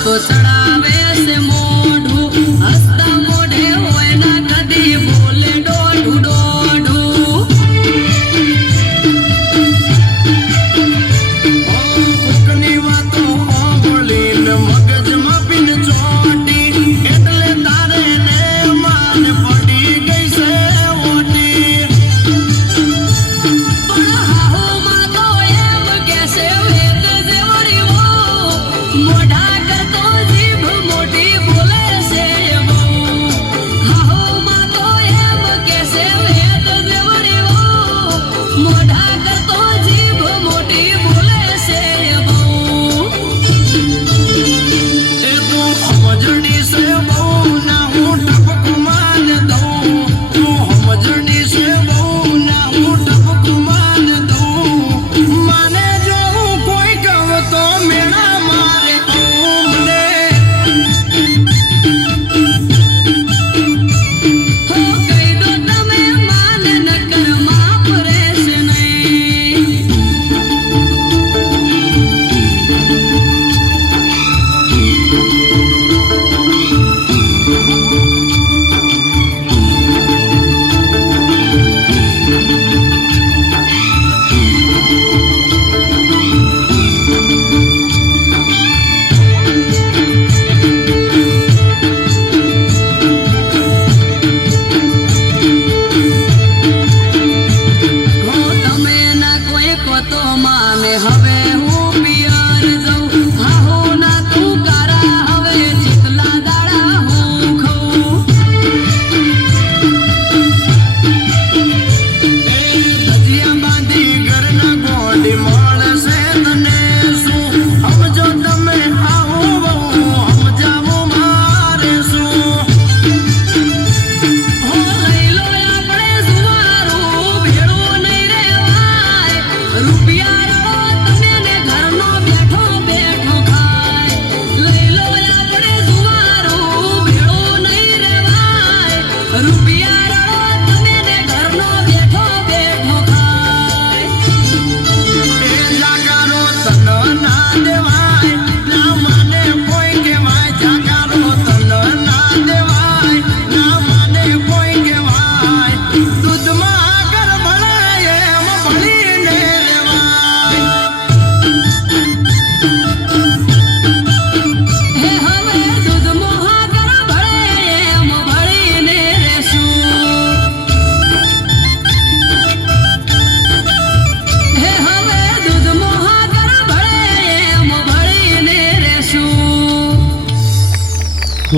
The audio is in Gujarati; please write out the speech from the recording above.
તો ચડા